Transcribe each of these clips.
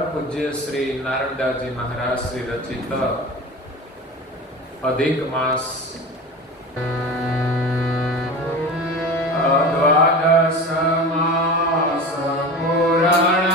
परम पूज्य श्री नारायणदास जी महाराज श्री रचित अधिक मास द्वादश मास पुराण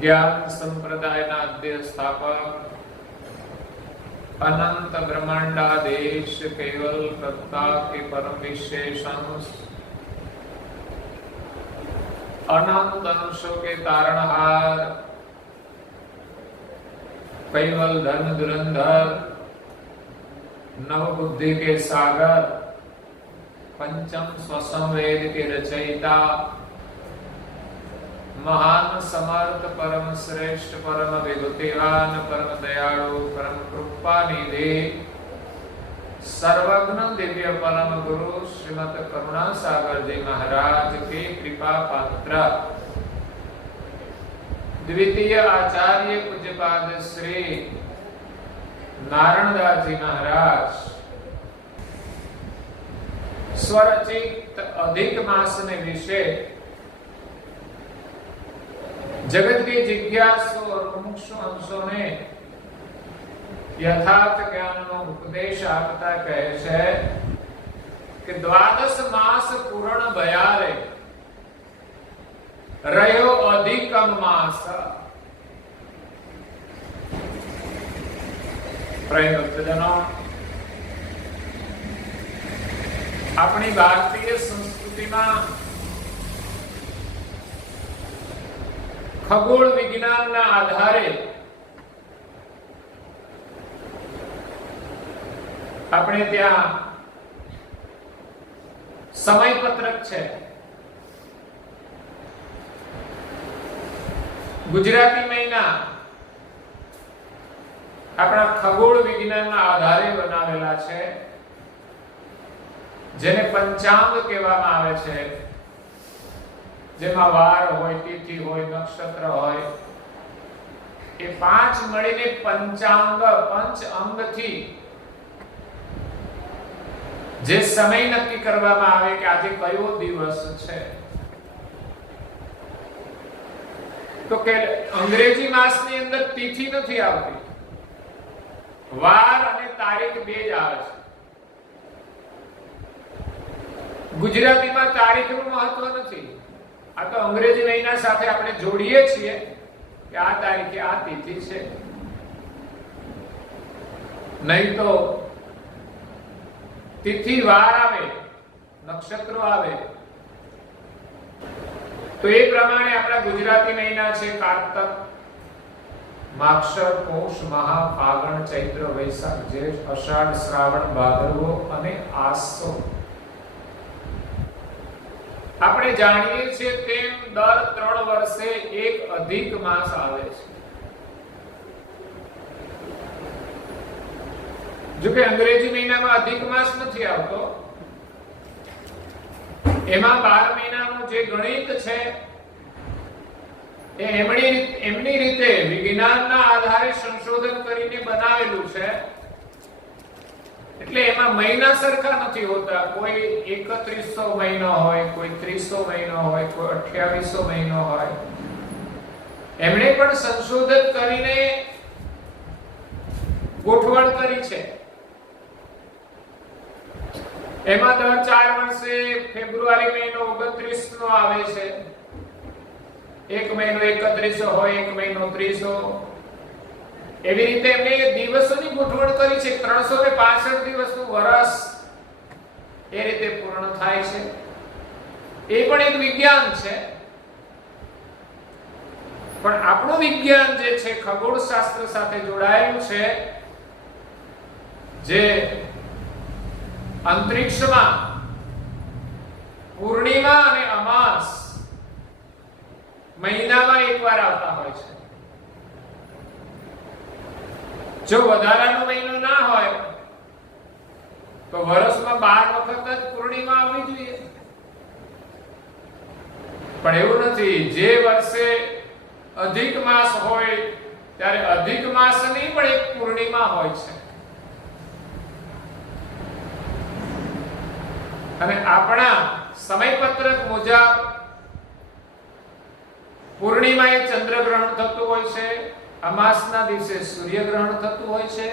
ज्ञान संप्रदाय स्थापक अनंत ब्रह्मांडाधीश केवल कर्ता के परम विशेषण अनंत अंशों के तारणहार केवल धर्म धुरंधर नव बुद्धि के सागर पंचम स्वसंवेद के रचयिता महान समर्थ परम श्रेष्ठ परम विभूतिवान परम दयालु परम कृपा निधि सर्वज्ञ दिव्य परम गुरु श्रीमद करुणा सागर जी महाराज के कृपा पात्र द्वितीय आचार्य पूज्यपाद श्री नारायणदास जी महाराज स्वरचित अधिक मास ने विषय जगत के जिज्ञासु और मुमुक्षु अंशों ने यथार्थ ज्ञान नो उपदेश आपता कहे छे कि द्वादश मास पूर्ण भयारे रह्यो अधिकम मास प्रयोजनो अपनी भारतीय संस्कृति में खगोल विज्ञान ना आधारे अपने त्या समय पत्रक छे गुजराती महीना अपना खगोल विज्ञान ना आधारे बनावेला छे जेने पंचांग कहेवामां आवे छे जेमा वार होय तिथि होय नक्षत्र होय ए पांच मळीने पंचांग पंच अंग थी जे समय नक्की करवामां आवे के આજે કયો દિવસ છે તો કે અંગ્રેજી માસની અંદર તિથિ નથી આવતી વાર અને તારીખ બે જ આવે છે ગુજરાતીમાં તારીખનું મહત્વ નથી આ તો અંગ્રેજી મહિના સાથે આપણે જોડીએ છીએ કે આ તારીખે આ તિથિ છે નહીં તો તિથિ વાર આવે નક્ષત્રો આવે તો એ પ્રમાણે આપણા ગુજરાતી મહિના છે કારતક માગશર પૌષ મહા ફાગણ ચૈત્ર વૈશાખ જેઠ અષાઢ શ્રાવણ ભાદરવો અને આસો આપણે જાણીએ છીએ તેમ દર 3 વર્ષે એક અધિક માસ આવે છે જો કે અંગ્રેજી મહિનામાં અધિક માસ નથી આવતો એમાં 12 મહિનાનું જે ગણિત છે એ એમની રીતે વિજ્ઞાનના આધારે સંશોધન કરીને બનાવેલું છે એટલે એમાં મહિના સરખા નથી હોતા કોઈ 3100 મહિનો હોય કોઈ 300 મહિનો હોય કોઈ 2800 મહિનો હોય એમણે પણ સંશોધન કરીને ગોઠવણ કરી છે એમાં દર 4 વર્ષે ફેબ્રુઆરી મહિનો 29 નો આવે છે એક મહિનો 31 હોય એક મહિનો 30 એવી રીતે એમને દિવસોની ગોઠવણ કરી છે 365 દિવસનું વર્ષ એ રીતે પૂર્ણ થાય છે એ પણ એક વિજ્ઞાન છે પણ આપણું વિજ્ઞાન જે છે ખગોળશાસ્ત્ર સાથે જોડાયેલું છે જે અંતરિક્ષમાં પૂર્ણિમા અને અમાસ મહિનામાં એકવાર આવતા હોય છે જો વધારાનો મહિનો ના હોય તો વર્ષમાં 12 વખત જ પૂર્ણિમા આવવી જોઈએ. પણ એવું નથી. જે વર્ષે અધિક માસ હોય ત્યારે અધિક માસની પણ એક પૂર્ણિમા હોય છે. અને આપણા સમયપત્રક મુજબ પૂર્ણિમાએ ચંદ્રગ્રહણ થતું હોય છે, અમાસના દિવસે સૂર્યગ્રહણ થતું હોય છે.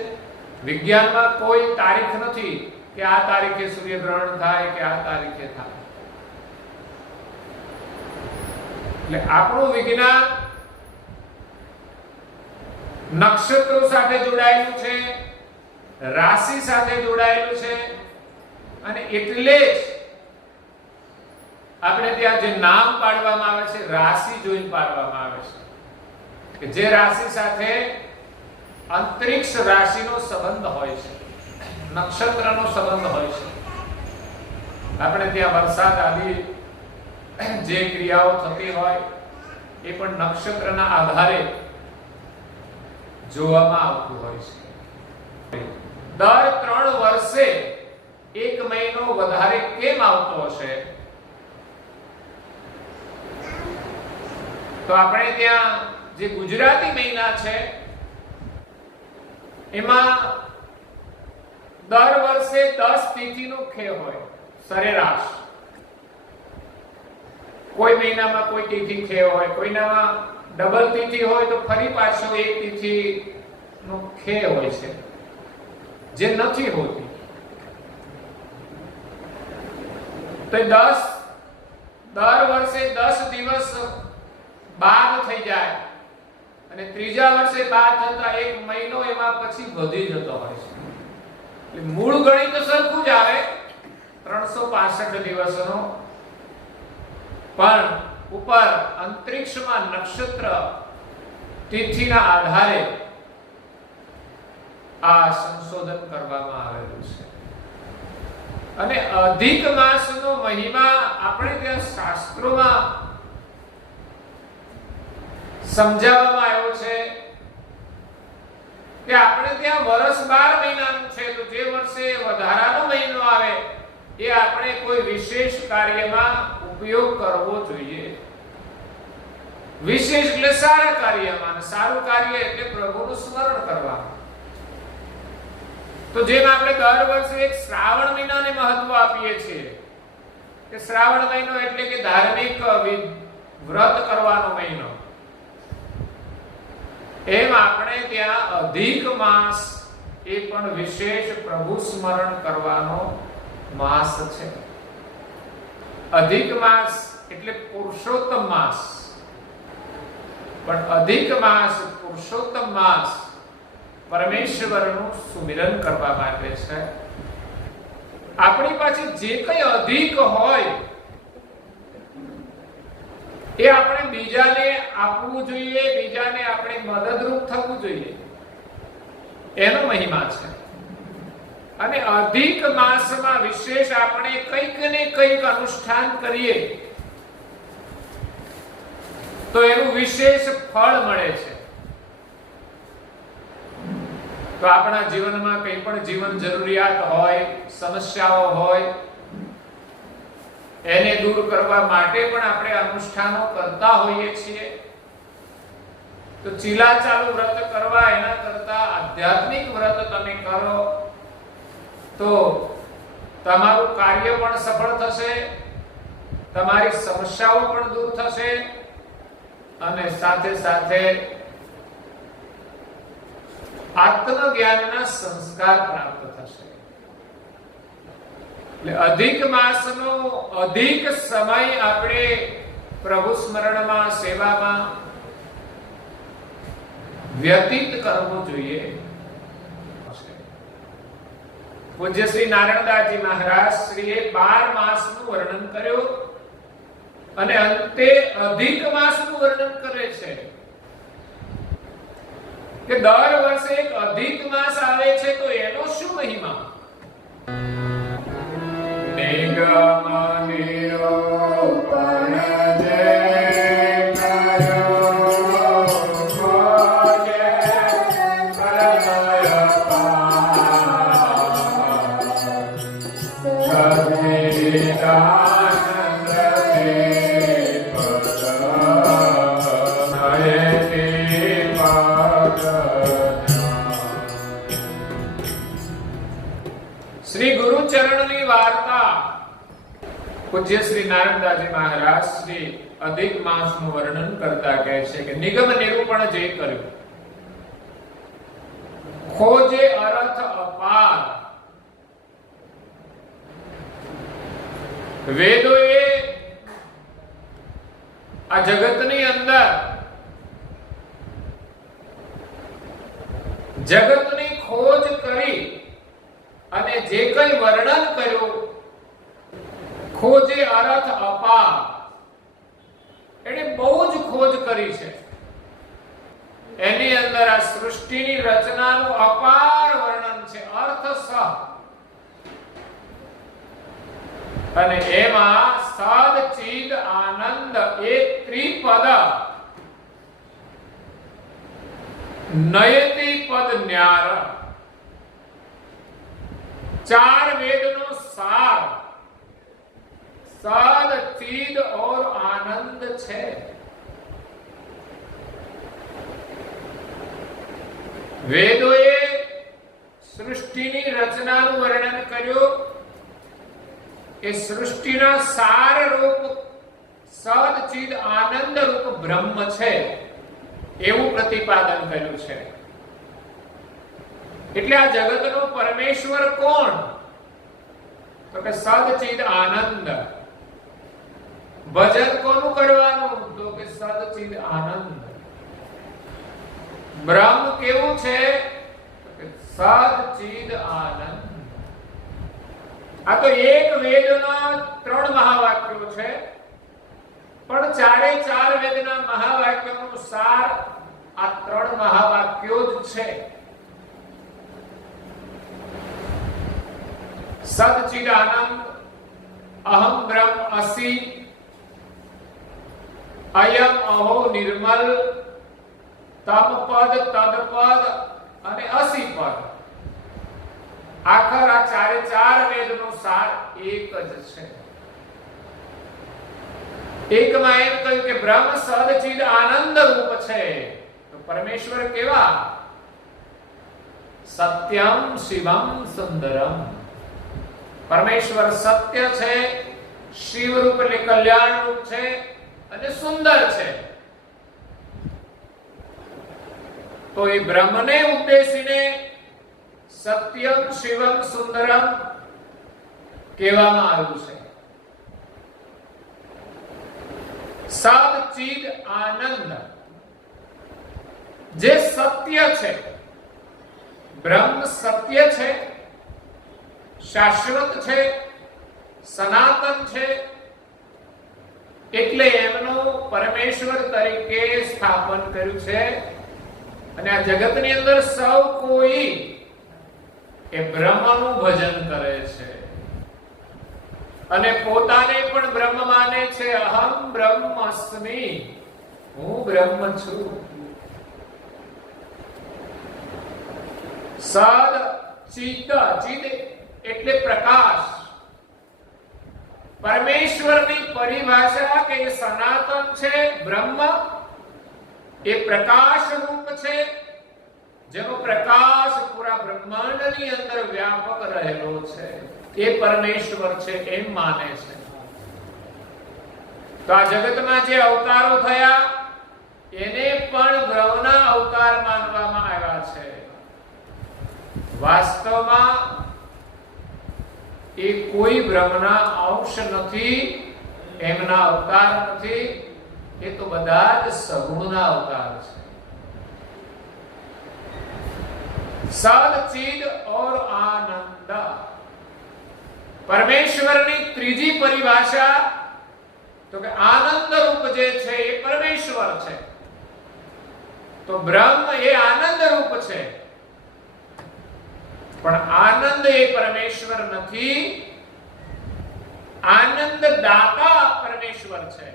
વિજ્ઞાનમાં કોઈ તારીખ નથી કે આ તારીખે સૂર્યગ્રહણ થાય કે આ તારીખે થાય. એટલે આપણું વિજ્ઞાન નક્ષત્રો સાથે જોડાયેલું છે, રાશિ સાથે જોડાયેલું છે. અને એટલે જ આપણે ત્યાં જે નામ પાડવામાં આવે છે રાશિ જોઈને પાડવામાં આવે છે કે જે રાશિ સાથે અંતરિક્ષ રાશિનો સંબંધ હોય છે, નક્ષત્રનો સંબંધ હોય છે. આપણે ત્યાં વરસાદ આદિ જે ક્રિયાઓ થતી હોય એ પણ નક્ષત્રના આધારે જોવામાં આવતું હોય છે. દર 3 વર્ષે એક મહિનો વધારે કેમ આવતો હશે? તો આપણે ત્યાં જે ગુજરાતી મહિના છે એમાં દર વર્ષે 10 તિથિનો ખે હોય સરેરાશ. કોઈ મહિનામાં કોઈ તિથિ ખે હોય, કોઈનામાં ડબલ તિથિ હોય તો ફરી પાછો એક તિથિ નો ખે હોય છે જે નથી હોતી. તો દર વર્ષે 10 દિવસ બાદ થઈ જાય અને ત્રીજા વર્ષે બાદ થતા એક મહિનો એમાં પછી વધી જતો હોય છે. એટલે મૂળ ગણિત સરખું જ આવે 365 દિવસનો, પણ ઉપર અંતરિક્ષમાં નક્ષત્ર તિથિના આધારે આ સંશોધન કરવામાં આવેલું છે. અને અધિક માસનો મહિમા આપણે ત્યાં શાસ્ત્રોમાં સમજાવવામાં આવ્યો છે કે આપણે ત્યાં વર્ષ 12 મહિનાનું છે, તો જે વર્ષે વધારાનો મહિનો આવે એ આપણે કોઈ વિશેષ કાર્યમાં ઉપયોગ કરવો જોઈએ. વિશેષ એટલે સારા કાર્યમાં, સારું કાર્ય એટલે પ્રભુનું સ્મરણ કરવાનું. તો જેમ આપણે દર વર્ષે એક શ્રાવણ મહિનાને મહત્વ આપીએ છીએ કે શ્રાવણ મહિનો એટલે કે ધાર્મિક વ્રત કરવાનો મહિનો, એમ આપણે ત્યાં અધિક માસ એ પણ વિશેષ પ્રભુ સ્મરણ કરવાનો માસ છે. અધિક માસ એટલે પુરુષોત્તમ માસ, પણ અધિક માસ પુરુષોત્તમ માસ પરમેશ્વરનું સુમિરન કરવા માટે છે. આપણી પાસે જે કંઈ અધિક હોય એ આપણે બીજાને આપવું જોઈએ, બીજાને આપણે મદદરૂપ થવું જોઈએ, એનો મહિમા છે. અને અધિક માસમાં વિશેષ આપણે કંઈક ને કંઈક અનુષ્ઠાન કરીએ તો એનું વિશેષ ફળ મળે છે. તો આપણા જીવનમાં કંઈ પણ જીવન જરૂરિયાત હોય, સમસ્યાઓ હોય, એને દૂર કરવા માટે પણ આપણે અનુષ્ઠાનો કરતા હોઈએ છીએ. તો ચીલા ચાલુ વ્રત કરવા એના કરતા આધ્યાત્મિક વ્રત તમે કરો તો તમારું કાર્ય પણ સફળ થશે, તમારી સમસ્યાઓ પણ દૂર થશે અને સાથે સાથે આત્મજ્ઞાનના સંસ્કાર પ્રાપ્ત થશે. એટલે અધિક માસનો અધિક સમય આપણે પ્રભુ સ્મરણમાં, સેવામાં વ્યતીત કરવો જોઈએ. પૂજ્ય શ્રી નારાયણદાસજી મહારાજ શ્રીએ 12 માસનું વર્ણન કર્યું અને અંતે અધિક માસનું વર્ણન કરે છે કે દર વર્ષે એક અધિક માસ આવે છે, તો એનો શું મહિમા? નિગમ નિરૂપણ જે કર્યો ભોજે પરમય ની વાર્તા પૂજ્ય શ્રી નારદદાસજી મહારાજ શ્રી અધિક માસનું વર્ણન કરતા કહે છે કે નિગમ નિરૂપણ જે કર્યું, ખોજે અર્થ અપાર, વેદોએ આ જગતની અંદર જગતની ખોજ કરી અને જે કંઈ વર્ણન કર્યું, ખોજે અર્થ અપાર, એને બહુ જ ખોજ કરી છે. એની અંદર આ સૃષ્ટિની રચનાનું અપાર વર્ણન છે, અર્થ સહ. અને એમાં સદ ચિદ આનંદ એ ત્રિપદ નયતિ પદ ન્યાર, ચાર વેદનો સાર સદ ચિદ और आनंद છે. વેદોએ સૃષ્ટિની રચનાનું વર્ણન કર્યું, એ સૃષ્ટિના સાર રૂપ સદ ચિદ આનંદ રૂપ બ્રહ્મ છે એવું પ્રતિપાદન કર્યું છે. એટલે આ જગતનો પરમેશ્વર કોણ? તો કે સદ ચિદ આનંદ. ભજન કોનું કરવાનું? તો કે સદ ચિદ આનંદ. બ્રહ્મ કેવું છે? સદ ચિદ આનંદ. આ તો એક વેદના 3 મહાવાક્યો છે, પણ ચારે ચાર વેદના મહાવાક્યોનો સાર આ 3 મહાવાક્યો જ છે. સદ ચિદ આનંદ, અહમ બ્રહ્મ અસી, અયમ અહો નિર્મલ, તમ પદ તદ પદ અને અસી પદ. આખર આ ચારે ચાર વેદનો સાર એક જ છે. એકમાં એમ કહ્યું કે બ્રહ્મ સદ ચિદ આનંદ રૂપ છે. તો પરમેશ્વર કેવા? સત્યમ શિવમ સુંદરમ. પરમેશ્વર સત્ય છે, શિવ રૂપ એટલે કલ્યાણ રૂપ છે અને સુંદર છે. તો એ બ્રહ્મને ઉદ્દેશીને સત્યમ શિવમ સુંદરમ કહેવામાં આવ્યું છે. સદ ચિદ આનંદ જે સત્ય છે, બ્રહ્મ સત્ય છે, શાશ્વત છે, સનાતન છે, એટલે એમનું પરમેશ્વર તરીકે સ્થાપન કર્યું છે. અને આ જગતની અંદર સૌ કોઈ એ બ્રહ્મનું ભજન કરે છે અને પોતાને પણ બ્રહ્મ માને છે. અહમ બ્રહ્મસ્મિ, હું બ્રહ્મ છું. સદ ચિદ, ચિદ એટલે પ્રકાશ. પરમેશ્વરની પરિભાષા કે એ સનાતન છે, બ્રહ્મ એ પ્રકાશ રૂપ છે, જેનો પ્રકાશ પૂરા બ્રહ્માંડની અંદર વ્યાપક રહેલો છે. એ પરમેશ્વર છે એમ માને છે. તો આ જગતમાં જે અવતારો થયા એને પણ બ્રહ્મના અવતાર માનવામાં આવ્યા છે. વાસ્તવમાં એ કોઈ બ્રહ્મના અંશ નથી, એમના અવતાર નથી. એ તો બધા જ સગુણના અવતાર છે. સદ ચિદ और आनंद. પરમેશ્વરની ત્રીજી પરિભાષા તો કે આનંદ રૂપ જે છે એ પરમેશ્વર છે. તો બ્રહ્મ એ આનંદ રૂપ છે, પણ આનંદ એ પરમેશ્વર નથી. આનંદ દાતા પરમેશ્વર છે.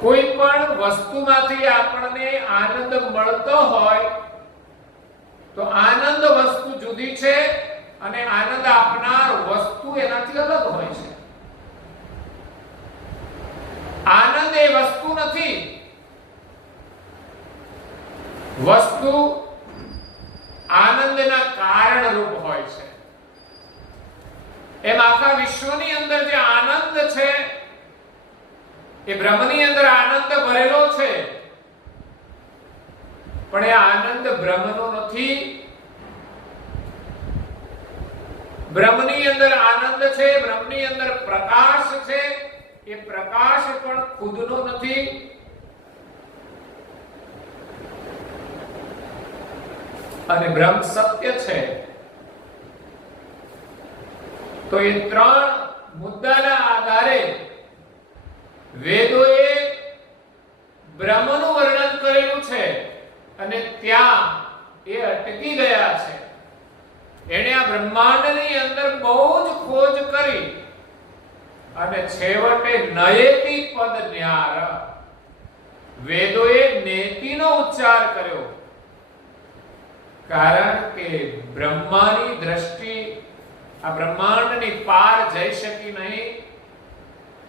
કોઈ પણ વસ્તુમાંથી આપણને આનંદ મળતો હોય તો આનંદ વસ્તુ જુદી છે અને આનંદ આપનાર વસ્તુ એનાથી અલગ હોય છે. આનંદ એ વસ્તુ નથી. વસ્તુ આનંદના કારણ રૂપ હોય છે, એમ આખા વિશ્વની અંદર જે આનંદ છે એ બ્રહ્મની અંદર આનંદ ભરેલો છે, પણ એ આનંદ બ્રહ્મનો નથી. બ્રહ્મની અંદર આનંદ છે, બ્રહ્મની અંદર પ્રકાશ છે, એ પ્રકાશ પણ ખુદનો નથી. અને બ્રહ્મ સત્ય છે. તો એ ત્રણ મુદ્દાના આધારે વેદોએ બ્રહ્મનું વર્ણન કરેલું છે અને ત્યાં એ અટકી ગયા છે. એણે આ બ્રહ્માંડની અંદર બહુ જ ખોજ કરી અને છેવટે નયેતિ પદ ન્યાર, વેદોએ નેતિનો ઉચ્ચાર કર્યો. કારણ કે બ્રહ્માની દ્રષ્ટિ આ બ્રહ્માંડની પાર જઈ શકી નહીં.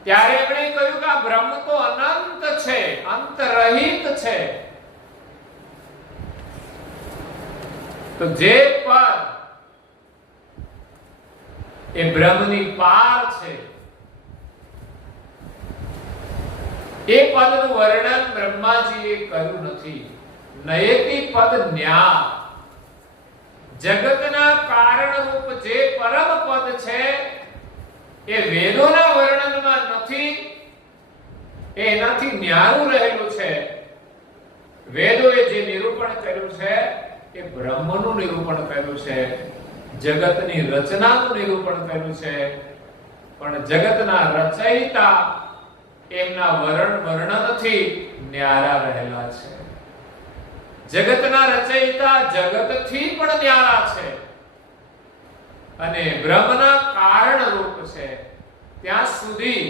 ત્યારે એમણે કહ્યું કે આ બ્રહ્મ તો અનંત છે, અંતરહિત છે. તો જે પદ એ બ્રહ્મની પાર છે, એ પદનું વર્ણન બ્રહ્માજીએ કર્યું નથી. નયેતિ પદ ન્યા, જગતના કારણ રૂપ જે પરમ પદ છે એ વેદોના વર્ણનમાં નથી, એનાથી ન્યારું રહેલું છે. વેદોએ જે નિરૂપણ કર્યું છે એ બ્રહ્મનું નિરૂપણ કર્યું છે, જગતની રચનાનું નિરૂપણ કર્યું છે. પણ જગતના રચયિતા એમના વર્ણનથી ન્યારા રહેલા છે. જગતના રચયિતા જગતથી પણ ન્યારા છે અને બ્રહ્મના કારણ રૂપ છે. ત્યાં સુધી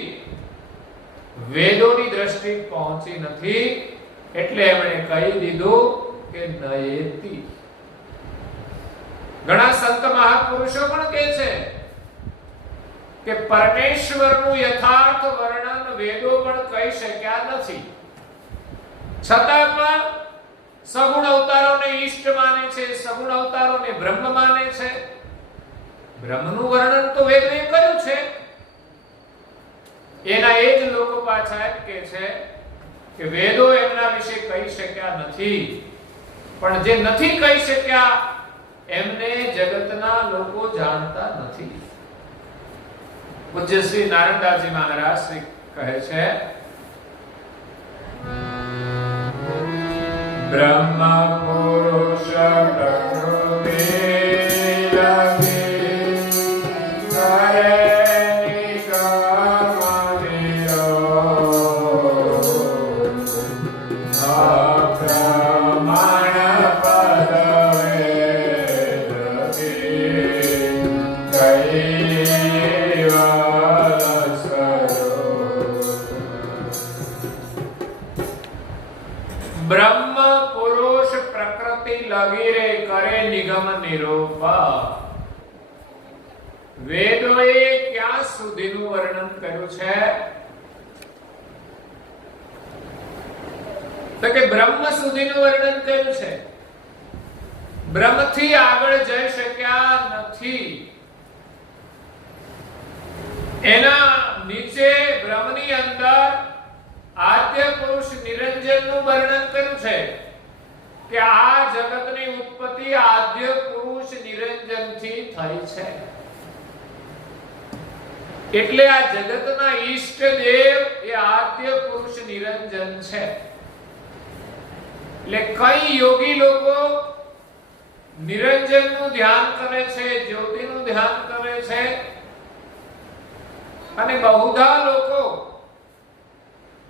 વેદોની દ્રષ્ટિ પહોંચી નથી. એટલે એમણે કહી દીધું કે નયેતિ. ઘણા સંત મહાપુરુષો પણ કહે છે કે પરમેશ્વરનું યથાર્થ વર્ણન વેદો પણ કહી શક્યા નથી, છતાં પણ સગુણ અવતારોને ઈષ્ટ માને છે, સગુણ અવતારોને બ્રહ્મ માને છે. બ્રહ્મનું વર્ણન તો વેદોએ કર્યું છે. એના એ જ લોકો પાછા એમ કહે છે કે વેદો એમના વિશે કહી શક્યા નથી, પણ જે નથી કહી શક્યા એમને જગતના લોકો જાણતા નથી. પૂજ્ય શ્રી નારાયણદાસજી મહારાજ શ્રી કહે છે, બ્રહ્મ પુરુષ પ્રકૃતિ વેદોએ ક્યાં સુધીનું વર્ણન કર્યું છે? તો કે બ્રહ્મ સુધીનું વર્ણન કર્યું છે. બ્રહ્મથી આગળ જઈ શક્યા નથી. એના નીચે બ્રહ્મની અંદર આદ્ય પુરુષ નિરંજનનું વર્ણન કર્યું છે કે આ જગતની ઉત્પત્તિ આદ્ય પુરુષ નિરંજનથી થઈ છે. એટલે આ જગતના ઈષ્ટ દેવ એ આદ્ય પુરુષ નિરંજન છે. એટલે કઈ યોગી લોકો નિરંજનનું ધ્યાન કરે છે, જ્યોતિનું ધ્યાન કરે છે, અને બહુધા લોકો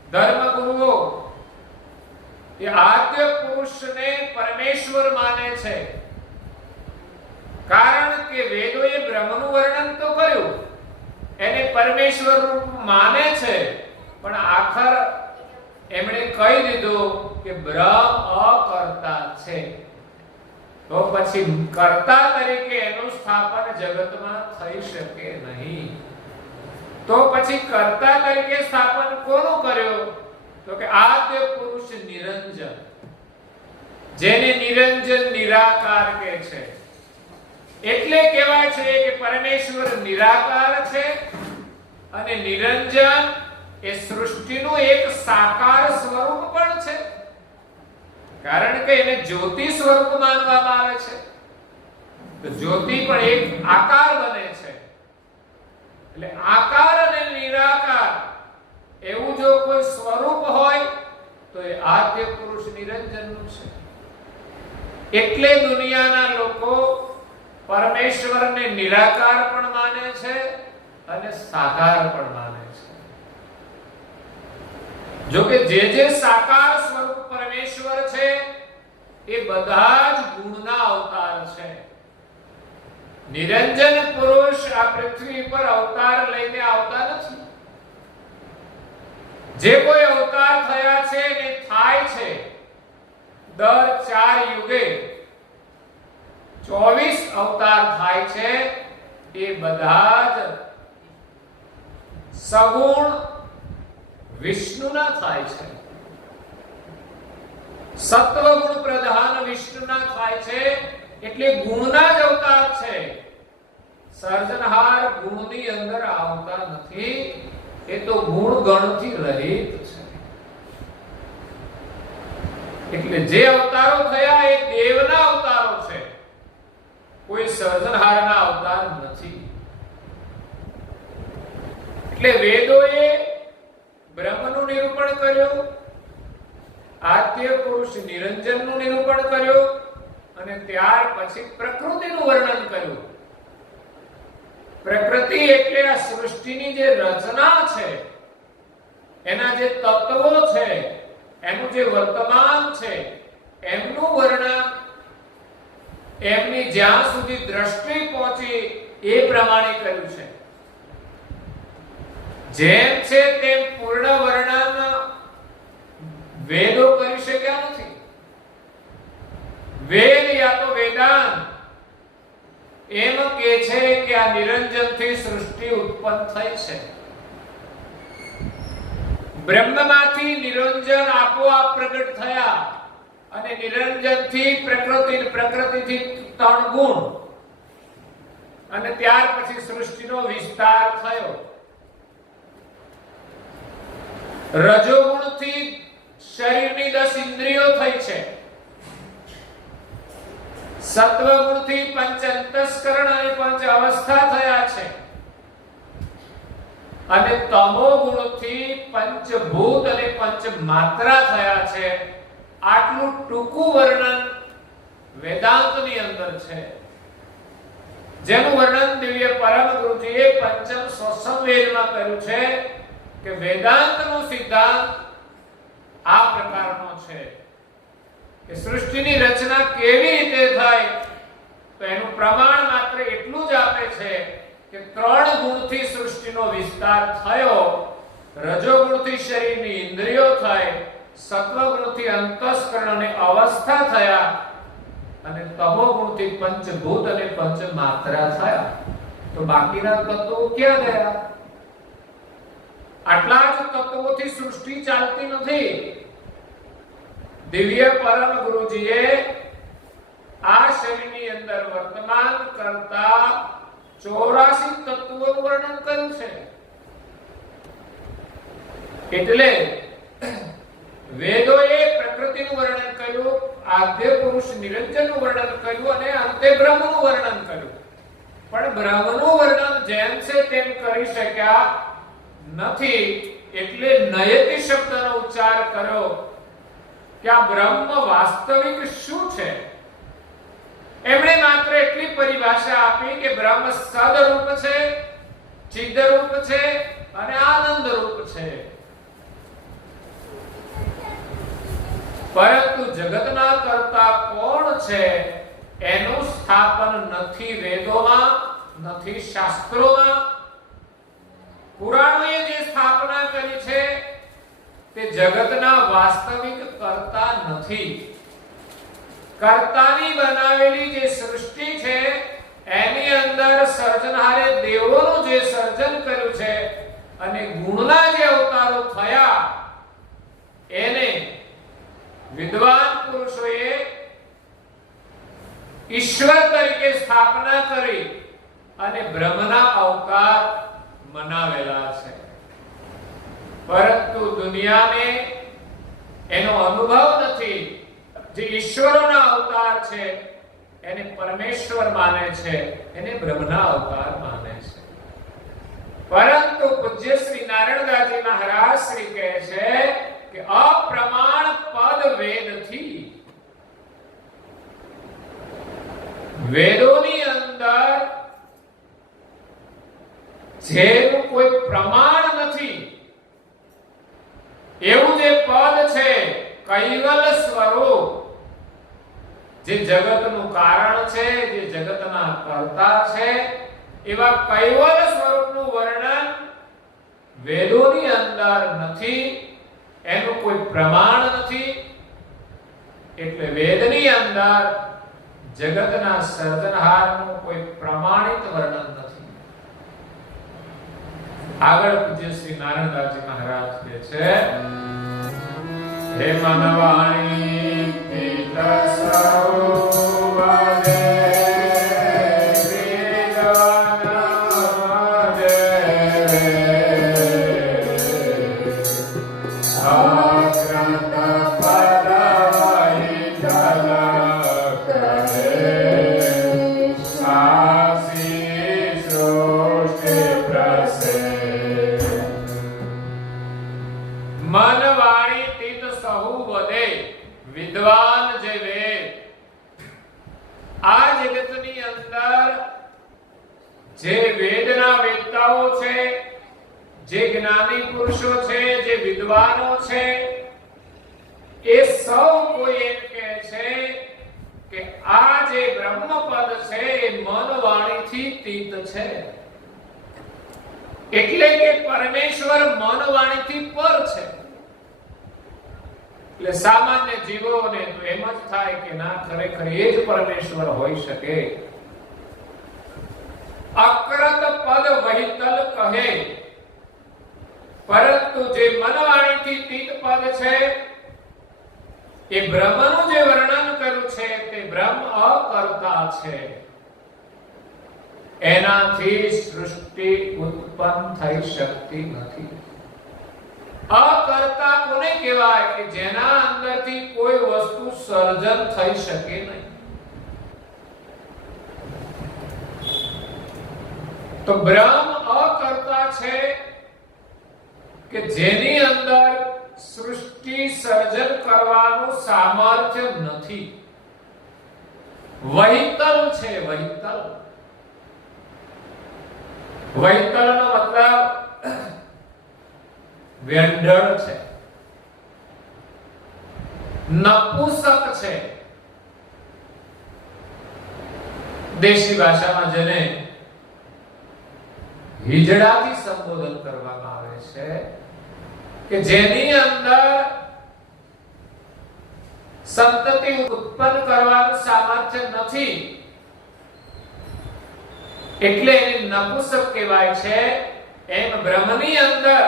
ધર્મગુરુઓ એ આદ્ય પુરુષને પરમેશ્વર માને છે. કારણ કે વેદોએ બ્રહ્મનું વર્ણન તો કર્યું, એને પરમેશ્વર રૂપ માને છે, પણ આખર એમણે કહી દીધું કે બ્રહ્મ અકર્તા છે. તો પછી કર્તા તરીકે એનું સ્થાપન જગતમાં થઈ શકે નહીં. તો પછી કર્તા તરીકે સ્થાપન કોનું કર્યું? તો કે આદ્ય પુરુષ નિરંજન. જેને નિરંજન નિરાકાર કહે છે. એટલે કહેવાય છે કે પરમેશ્વર નિરાકાર છે અને નિરંજન એ સૃષ્ટિનું એક સાકાર સ્વરૂપ પણ છે. કારણ કે એને જ્યોતિ સ્વરૂપ માનવામાં આવે છે. તો જ્યોતિ પણ એક આકાર બને છે. એટલે આકાર અને નિરાકાર એવું જો કોઈ સ્વરૂપ હોય તો એ આદ્ય પુરુષ નિરંજનનું છે. એટલે દુનિયાના લોકો પરમેશ્વરને નિરાકાર પણ માને છે અને સાકાર પણ માને છે. જો કે જે સાકાર સ્વરૂપ પરમેશ્વર છે એ બધા જ ગુણના અવતાર છે. નિરંજન પુરુષ આ પૃથ્વી પર અવતાર લઈને આવતા નથી. જે કોઈ અવતાર થયા છે ને થાય છે દર 4 યુગે 24 અવતાર થાય છે. એ બધા જ સગુણ વિષ્ણુના થાય છે. સત્વગુણ પ્રધાન વિષ્ણુના થાય છે. એટલે ગુણના જ અવતાર છે. સર્જનહાર ગુણની અંદર આવતા નથી. એ તો ગુણ ગણથી રહિત છે. એટલે જે અવતારો થયા એ દેવના અવતારો છે. કોઈ સર્જનહારના અવતાર નથી. એટલે વેદોએ બ્રહ્મનું નિરૂપણ કર્યું, આદ્ય પુરુષ નિરંજનનું નિરૂપણ કર્યું અને ત્યાર પછી પ્રકૃતિનું વર્ણન કર્યું. પ્રકૃતિ એટલે આ સૃષ્ટિની જે રચના છે, એના જે તત્વો છે, એનું જે વર્તમાન છે, એમનું વર્ણન, એમની જ્યાં સુધી દ્રષ્ટિ પહોંચી એ પ્રમાણે કર્યું છે. જેમ છે તેમ પૂર્ણ વર્ણન વેદો કરી શક્યા નથી. વેદ યા તો વેદાંત એમ કહે છે કે આ નિરંજનથી સૃષ્ટિ ઉત્પન્ન થઈ છે. બ્રહ્મમાંથી નિરંજન આપોઆપ પ્રગટ થયા અને નિરંજનથી પ્રકૃતિથી 3 ગુણ અને ત્યાર પછી સૃષ્ટિનો વિસ્તાર થયો. રજોગુણથી શરીરની 10 ઇન્દ્રિયો થઈ છે. સત્વગુણથી 5 અંતસ્કરણ અને 5 અવસ્થા થયા છે. અને તમોગુણથી 5 ભૂત અને 5 માત્રા થયા છે. આટલું ટૂંકું વર્ણન વેદાંતની અંદર છે, જેનું વર્ણન દિવ્ય પરમ ગુરુજીએ પંચમ સ્વસંવેદમાં કર્યું છે કે વેદાંતનો સિદ્ધાંત આ પ્રકારનો છે કે સૃષ્ટિની રચના કેવી રીતે થાય તો એનું પ્રમાણ માત્ર એટલું જ આપે છે કે 3 ગુણથી સૃષ્ટિનો વિસ્તાર થયો. રજોગુણથી શરીરની ઇન્દ્રિયો થાય, સત્વગુણથી અંતસ્કરણ અને અવસ્થા થયા અને તમોગુણથી 5 ભૂત અને 5 માત્રા થયા. તો બાકીના તત્વો ક્યાં ગયા? આટલા જ તત્વોથી સૃષ્ટિ ચાલતી નથી. દિવ્ય પરમ ગુરુજીએ આ શરીરની અંદર વર્તમાન કરતા 84 તત્વોનું વર્ણન કર્યું છે. એટલે વેદોએ પ્રકૃતિનું વર્ણન કર્યું, આદ્ય પુરુષ નિરંજનનું વર્ણન કર્યું અને અંતે બ્રહ્મનું વર્ણન કર્યું. પણ બ્રહ્મનું વર્ણન જેમ છે તેમ કરી શક્યા નથી. એટલે નયતિ શબ્દનો ઉચ્ચાર કર્યો કે આ બ્રહ્મ વાસ્તવિક શું છે. એમણે માત્ર એટલી પરિભાષા આપી કે બ્રહ્મ સદરૂપ છે, ચિદરૂપ છે અને આનંદરૂપ છે. પરંતુ જગતના કર્તા કોણ છે એનું સ્થાપન નથી વેદોમાં, નથી શાસ્ત્રોમાં. પુરાણોએ જે સ્થાપના કરી છે તે જગતના વાસ્તવિક કર્તા નથી. કર્તાની બનાવેલી જે સૃષ્ટિ છે એની અંદર સર્જનહારે દેવોનું જે સર્જન કર્યું છે અને ગુણના જે અવતારો થયા એને વિદ્વાન પુરુષોએ કરી અને બ્રહ્મના અવતાર મનાવેલા છે. પરંતુ દુનિયાને એનો અનુભવ નથી. જે ઈશ્વરના અવતાર છે એને પરમેશ્વર માને છે, એને બ્રહ્મના અવતાર માને છે. પરંતુ પૂજ્ય શ્રી નારાયણદાસજી મહારાજ શ્રી કહે છે કે અપ્રમાણ પદ વેદથી, વેદોની અંદર જેનું કોઈ પ્રમાણ નથી એવું જે પદ છે કૈવલ સ્વરૂપ, જે જગતનું કારણ છે, જે જગતના કર્તા છે, એવા કૈવલ સ્વરૂપનું વર્ણન વેદોની અંદર નથી, એનું કોઈ પ્રમાણ નથી. એટલે વેદની અંદર જગતના સર્જનહારનું કોઈ પ્રમાણિત વર્ણન નથી. આગળ પૂજ્ય શ્રી નારાયણદાસજી મહારાજ કહે છે, હે મનવાણી તીર્થ સરોવરે જે જ્ઞાની પુરુષો છે, જે વિદ્વાનો છે, એ સૌ કોઈ એમ કહે છે કે આ જે બ્રહ્મપદ છે એ મન વાણીથી તીત છે. એટલે કે પરમેશ્વર મન વાણીથી પર છે. એટલે સામાન્ય જીવોને તો એમ જ થાય કે ના, ખરેખર એ જ પરમેશ્વર હોઈ શકે. અકૃત પદ વહિતલ કહે, પરંતુ જે મનવાણીથી તીત પદ છે એ બ્રહ્મનું જે વર્ણન કર્યું છે તે બ્રહ્મ અકર્તા છે. એનાથી સૃષ્ટિ ઉત્પન્ન થઈ શકતી નથી. અકર્તા કોને કહેવાય? કે જેના અંદરથી કોઈ વસ્તુ સર્જન થઈ શકે નહીં. તો બ્રહ્મ અકર્તા છે કે જેની અંદર સૃષ્ટિ સર્જન કરવાનું સામર્થ્ય નથી. વહિતલ છે, વહિતલ. વહિતલનો મતલબ વ્યંઢળ છે, નપુંસક છે. દેશી ભાષામાં જેને હિજડાથી સંબોધન કરવામાં આવે છે કે જેની અંદર સંતતિ ઉત્પન્ન કરવાનું સામર્થ્ય નથી, એટલે એને નપુંસક કહેવાય છે. એમ બ્રહ્મની અંદર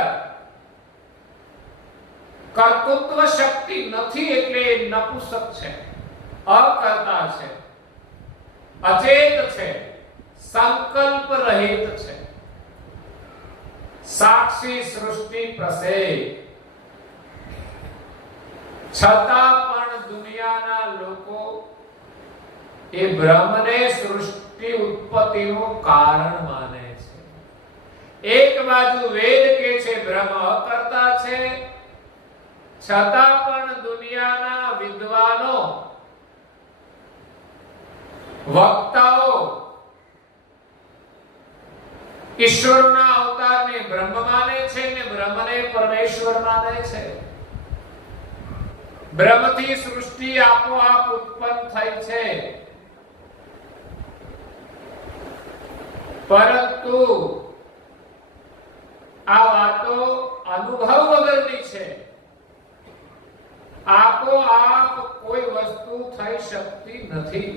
કર્તૃત્વ શક્તિ નથી, એટલે નપુંસક છે, અકર્તા છે, અચેત છે, સંકલ્પ રહિત છે. સાક્ષી સૃષ્ટિ પ્રસે, છતાં પણ દુનિયાના લોકો એ બ્રહ્મને સૃષ્ટિ ઉત્પત્તિનું કારણ માને છે. એક બાજુ વેદ કે છે બ્રહ્મ અકર્તા છે, છતાં પણ દુનિયાના વિદ્વાનો, વક્તાઓ ઈશ્વરના અવતારને બ્રહ્મ માને છે ને બ્રહ્મને પરમેશ્વર માને છે. બ્રહ્મથી સૃષ્ટિ આપોઆપ ઉત્પન્ન થઈ છે, પરંતુ આ વાતો અનુભવ વગરની છે. આપોઆપ કોઈ વસ્તુ થઈ શકતી નથી.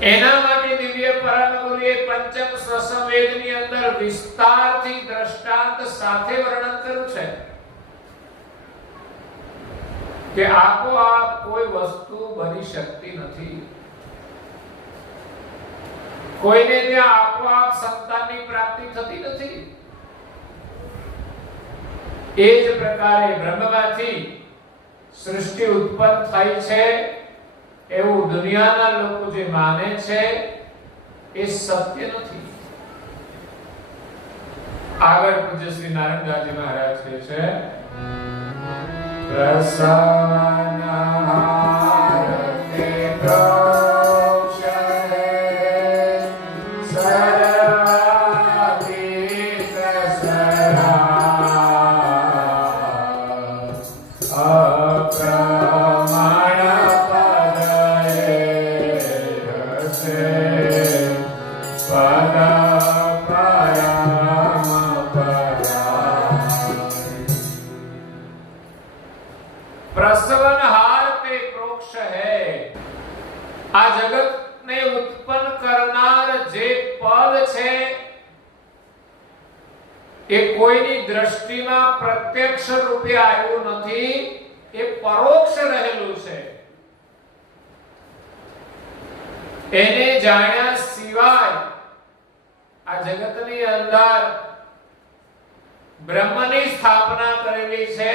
એના માટે દિવ્ય પરમ ગુરુએ પંચમ સ્વસંવેદની અંદર વિસ્તારથી દ્રષ્ટાંત સાથે વર્ણન કર્યું છે. કે આપોઆપ કોઈ વસ્તુ બની શકતી નથી. કોઈને ત્યાં આપોઆપ સંતાનની પ્રાપ્તિ થતી નથી. એ જ પ્રકારે બ્રહ્મમાંથી સૃષ્ટિ ઉત્પન્ન થઈ છે એવું દુનિયાના લોકો જે માને છે એ સત્ય નથી. આગળ પૂજ્ય શ્રી નારાયણદાસજી મહારાજ કહે છે પ્રસન્નહારતે આ જગતને ઉત્પન્ન કરનાર જે પદ છે એ કોઈની દ્રષ્ટિમાં પ્રત્યક્ષ રૂપે આવ્યું નથી, એ પરોક્ષ રહેલું છે. એને જાણ્યા સિવાય આ જગતની અંદર બ્રહ્મની સ્થાપના કરેલી છે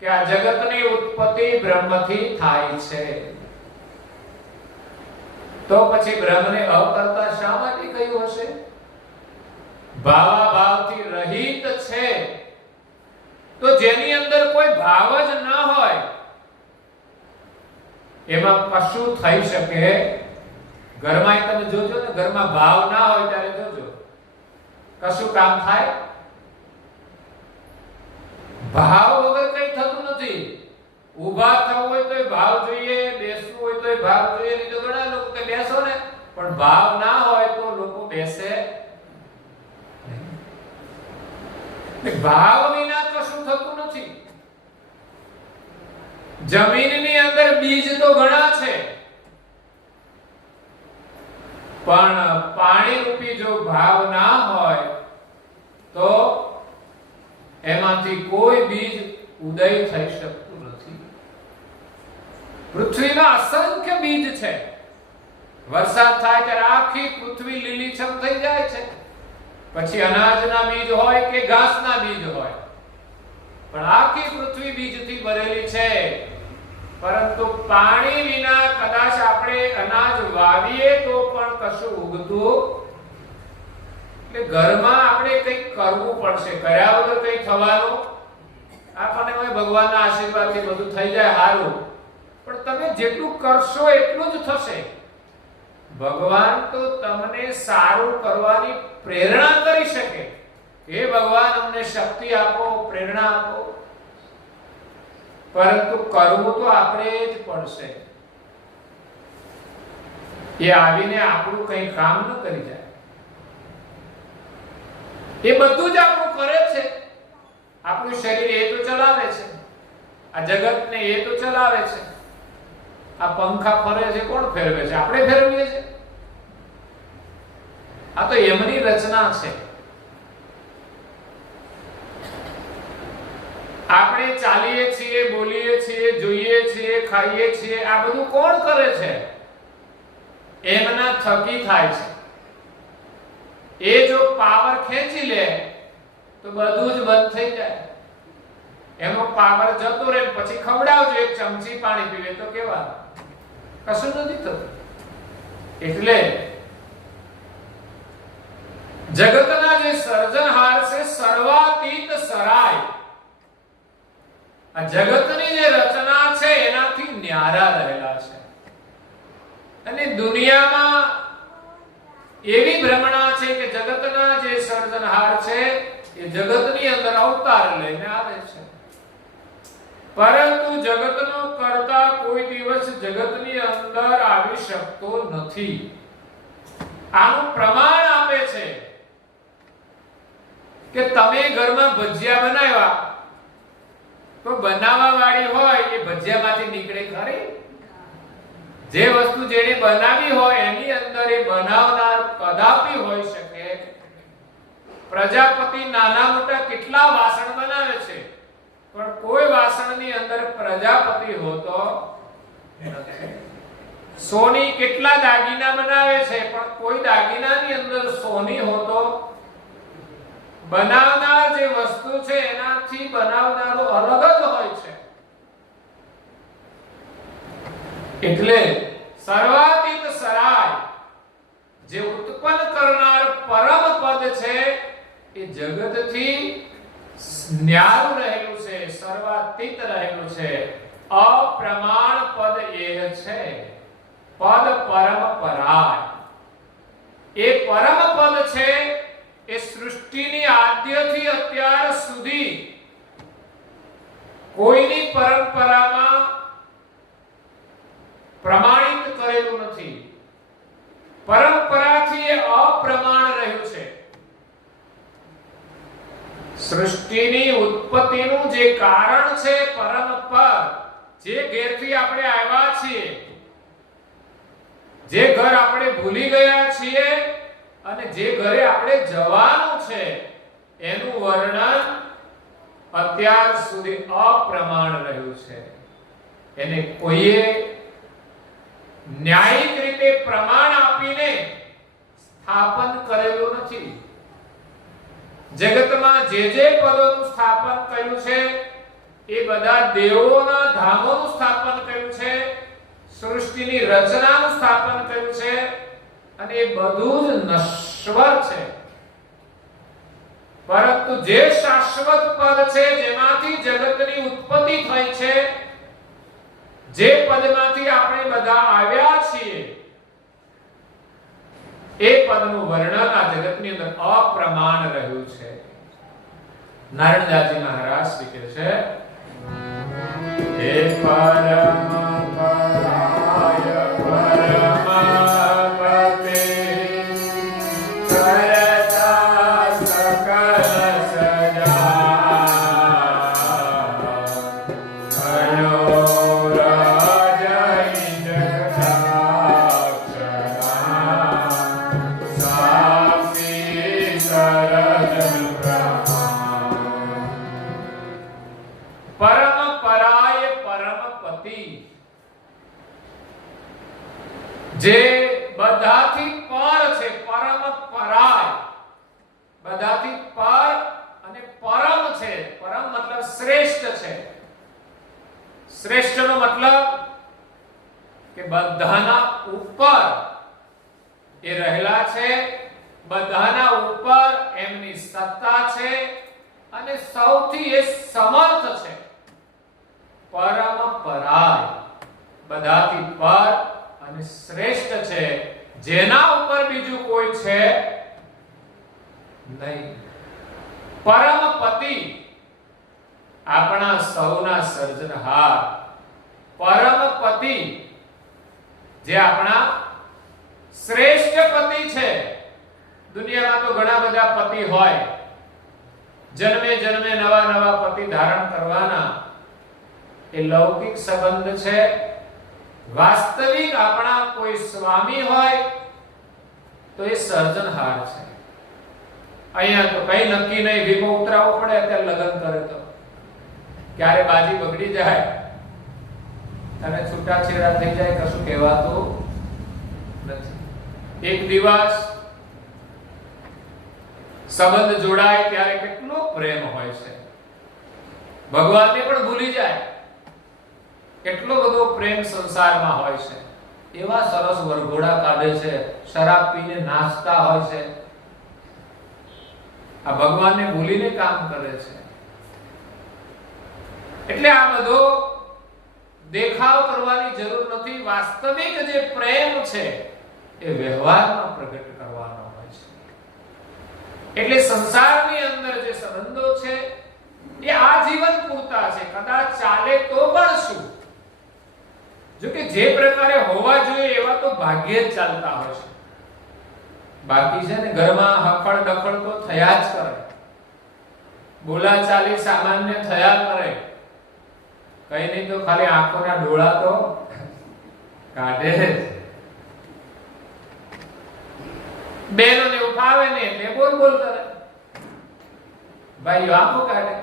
કે આ જગતની ઉત્પત્તિ બ્રહ્મથી થાય છે. તો પછી બ્રહ્મને અકર્તા શા માટે કહ્યું હશે? ભાવાભાવથી રહિત છે. તો જેની અંદર કોઈ ભાવ જ ન હોય એમાં કશું થઈ શકે? ઘરમાં તમે જોજો ને, ઘરમાં ભાવ ના હોય ત્યારે જોજો કશું કામ થાય? ભાવ વગર કઈ થતું નથી. ઊભા થવું હોય તો ભાવ જોઈએ, બેસવું હોય તો ભાવ જોઈએ. નહીં તો ઘણા લોકો કે બેસો ને, પણ ભાવ ના હોય તો લોકો બેસે. ભાવ વિના કશું થતું નથી. જમીનની અંદર બીજ તો ઘણા છે, પણ પાણી રૂપી જો ભાવ ના હોય તો એમાંથી કોઈ બીજ ઉદય થઈ શકતું નથી. પૃથ્વીમાં અસંખ્ય બીજ છે. વરસાદ થાય ત્યારે આખી પૃથ્વી લીલીછમ થઈ જાય છે. પછી અનાજના બીજ હોય કે ઘાસના બીજ હોય, પણ આખી પૃથ્વી બીજથી ભરેલી છે. પરંતુ પાણી વિના કદાચ આપણે અનાજ વાવીએ તો પણ કશું ઉગતું. એટલે ઘરમાં આપણે કંઈક કરવું પડશે. કર્યા વગર કંઈ થવાનું આપણને હોય ભગવાનના આશીર્વાદથી બધું થઈ જાય સારું, પણ તમે જેટલું કરશો એટલું જ થશે. ભગવાન તો તમને સારું કરવાની પ્રેરણા કરી શકે. હે ભગવાન, અમને શક્તિ આપો, પ્રેરણા આપો, પરંતુ કરવું તો આપણે જ પડશે. એ આવીને આપણું કંઈ કામ ન કરી જાય. એ બધું જ આપણું કરે છે. આપણું શરીર એ તો ચલાવે છે, આ જગતને એ તો ચલાવે છે. આ પંખા ફરે છે, કોણ ફેરવે છે? આપણે ફેરવીએ છીએ. આ તો એમની રચના છે. આપણે ચાલીએ છીએ, બોલીએ છીએ, જોઈએ છીએ, ખાઈએ છીએ, આ બધું કોણ કરે છે? એમના થકી થાય છે. એ જો પાવર ખેંચી લે તો બધું જ બંધ થઈ જાય. એનો પાવર જતો રહે, પછી ખવડાવજો, એક ચમચી પાણી પીવે તો કેવા? કશું નથી થતું. એટલે જગતના જે સર્જનહાર છે, સર્વાતીત સરાય, આ જગતની જે રચના છે એનાથી ન્યારા રહેલા છે. અને દુનિયામાં એવી ભ્રમણા છે કે જગતના જે સર્જનહાર છે એ જગતની અંદર અવતાર લઈને આવે છે, પરંતુ જગતનો કર્તા કોઈ દિવસ જગતની અંદર આવી શકતો નથી. આનું પ્રમાણ આપે છે કે તમે ઘરમાં ભજીયા બનાવ્યા તો બનાવવા વાળી હોય એ ભજીયામાંથી નીકળે ખરી? જે વસ્તુ જેણે બનાવી હોય એની અંદર એ બનાવનાર કદાપી હોઈ શકે. પ્રજાપતિ નાના મોટા કેટલા વાસણ બનાવે છે, પણ કોઈ વાસણ વાસણની અંદર પ્રજાપતિ હોતો નથી. સોની કેટલા દાગીના બનાવે છે, પણ કોઈ દાગીનાની અંદર સોની હોતો, બનાવનાર જે વસ્તુ છે એનાથી બનાવનારો અલગ જ હોય છે. એટલે સર્વાતીત સરાય જે ઉત્પન્ન કરનાર પરમ પદ છે એ જગતથી ન્યારું રહેલું છે, સર્વાતીત રહેલું છે. અપ્રમાણ પદ એ છે પદ પરમ પરાય. એ પરમ પદ છે એ સૃષ્ટિની આદ્યથી અત્યાર સુધી કોઈની પરંપરામાં પ્રમાણિત કરેલું નથી. પરંપરાથી એ અપ્રમાણ રહ્યું છે. સૃષ્ટિની ઉત્પત્તિનું જે કારણ છે પરમ પદ, જે ઘેરથી આપણે આવ્યા છીએ, જે ઘર આપણે ભૂલી ગયા છીએ અને જે ઘરે આપણે જવાનું છે, એનું વર્ણન અત્યાર સુધી અપ્રમાણ રહ્યું છે. એને કોઈએ ન્યાયિક રીતે પ્રમાણ આપીને સ્થાપન કરેલું નથી. જગતમાં જે પદોનું સ્થાપન કર્યું છે એ બધા દેવોના ધામોનું સ્થાપન કર્યું છે, સૃષ્ટિની રચનાનું સ્થાપન કર્યું છે, અને એ બધું જ નશ્વર છે. પરંતુ જે શાશ્વત પદ છે, જેમાંથી જગતની ઉત્પત્તિ થઈ છે, જે પદમાંથી આપણે બધા આવ્યા છીએ, એ પદનું વર્ણન આ જગતની અંદર અપ્રમાણ રહ્યું છે. નારાયણદાસજી મહારાજ શ્રી કહે છે, હે પરમ પરાય પરમાપતે કરતા સકલ જે બધાથી પર છે, પરમ પરાય, બધાથી પર અને પરમ છે. પરમ મતલબ શ્રેષ્ઠ છે. શ્રેષ્ઠનો મતલબ કે બધાના ઉપર એ રહેલા છે, બધાના ઉપર એમની સત્તા છે અને સૌથી એ સમર્થ છે. પરમ પરાય, બધાથી પર અને શ્રેષ્ઠ છે, જેના ઉપર બીજું કોઈ છે નહીં. પરમપતિ, આપણા સૌના સર્જનહાર. પરમપતિ, જે આપણા શ્રેષ્ઠ પતિ છે. દુનિયામાં તો ઘણા બધા પતિ હોય, જન્મે જન્મે નવા નવા પતિ ધારણ કરવાના. એ લૌકિક સંબંધ છે. વાસ્તવિક આપણા કોઈ સ્વામી હોય તો એ સર્જનહાર છે. અહીંયા તો કઈ નક્કી નહીં, વીમો ઉતરાવવો પડે અત્યારે લગ્ન કરે તો. ક્યારે બાજી બગડી જાય અને છૂટાછેડા થઈ જાય, કશું કહેવાતું નથી. એક દિવસ સંબંધ જોડાય ત્યારે કેટલો પ્રેમ હોય છે, ભગવાનને પણ ભૂલી જાય. કેટલો બધો પ્રેમ સંસારમાં હોય છે. એવા સરસ વરઘોડા કાઢે છે, શરાબ પીને નાચતા હોય છે. આ ભગવાનને ભૂલીને કામ કરે છે. એટલે આ બધો દેખાવ કરવાની જરૂર નથી. વાસ્તવિક જે પ્રેમ છે એ વ્યવહારમાં પ્રગટ કરવાનો હોય છે. એટલે સંસારની અંદર જે સંબંધો છે એ આજીવન પૂરતા છે. કદાચ ચાલે તો પણ શું, જો કે જે પ્રકારે હોવા જોઈએ એવા તો ભાગ્યે જ ચાલતા હોય છે. બાકી છે ને ઘરમાં હફળ દફળ તો થયા જ કરે, બોલાચાલી સામાન્ય થયા કરે. કઈ નહીં તો ખાલી આંખોના ડોળા તો કાઢે જ. બહેનોને ઉઠાવે ને એટલે બોલ બોલ કરે, ભાઈઓ આંખો કાઢે.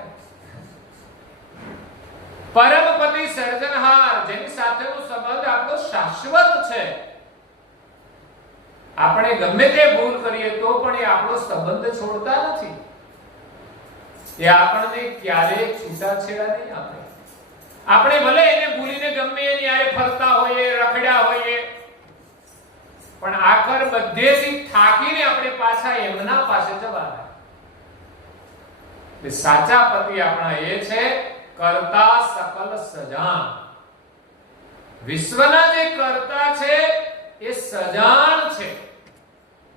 પરમપતિ સર્જનહાર જેની સાથેનો સંબંધ આપણો શાશ્વત છે. આપણે ગમે તે ભૂલ કરીએ તો પણ એ આપણો સંબંધ છોડતા નથી. એ આપણને ક્યારેય છૂટાછેડા નહીં આપે. આપણે ભલે એને ભૂલીને ગમે એની આરે ફરતા હોઈએ, રખડ્યા હોઈએ, પણ આખર બધેથી થાકીને આપણે પાછા એમના પાસે જવાના. સાચા પતિ આપણા એ છે કર્તા સકલ સજાન. વિશ્વના જે કર્તા છે એ સજાન છે.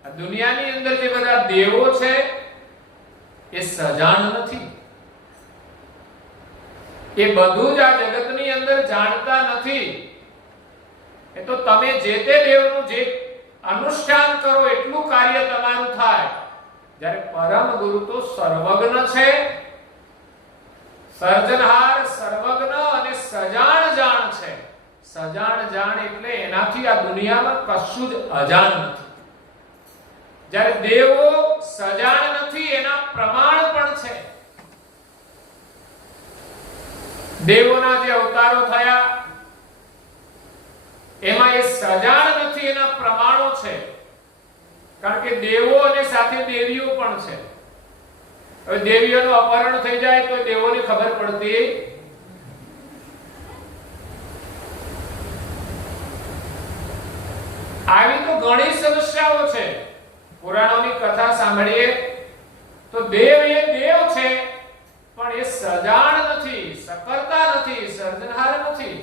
આ દુનિયાની અંદર જે બધા દેવો છે એ સજાન નથી. એ બધું જ આ જગતની અંદર જાણતા નથી. એ તો તમે જે તે દેવનું જે અનુષ્ઠાન કરો એટલું કાર્ય તમારું થાય. જ્યારે પરમ ગુરુ તો સર્વજ્ઞ છે, સર્જનહાર, સર્વજ્ઞ અને સજાણ જાણ છે. સજાણ જાણ એટલે એનાથી આ દુનિયામાં કશું જ અજાણ નથી. જ્યારે દેવો સજાણ નથી એના પ્રમાણ પણ છે. દેવોના જે અવતારો થયા એમાં એ સજાણ નથી એના પ્રમાણો છે. કારણ કે દેવો અને સાથે દેવીઓ પણ છે. હવે દેવીઓનું અપહરણ થઈ જાય તો દેવોને ખબર પડતી આવી તો ઘણી સમસ્યાઓ છે. પુરાણોની કથા સાંભળીએ તો દેવ એ દેવ છે પણ એ સજાણ નથી, સકર્તા નથી, સર્જનહાર નથી.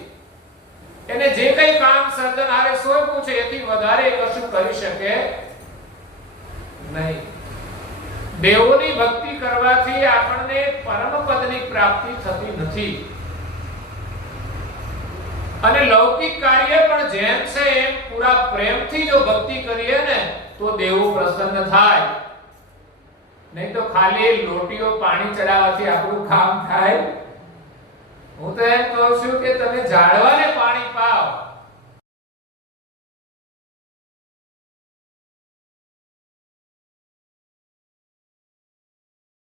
એને જે કંઈ કામ સર્જનહારે સોંપ્યું છે એથી વધારે કશું કરી શકે નહીં. દેવોની ભક્તિ કરવાથી આપણને પરમ પદની પ્રાપ્તિ થતી નથી. અને લૌકિક કાર્ય પણ જેમ છે એમ પૂરા પ્રેમથી જો ભક્તિ કરીએ ને તો દેવો પ્રસન્ન થાય. નહીં તો ખાલી લોટીઓ પાણી ચડાવવાથી આપણું કામ થાય. હું તો એમ કહું છું કે તમે ઝાડવાને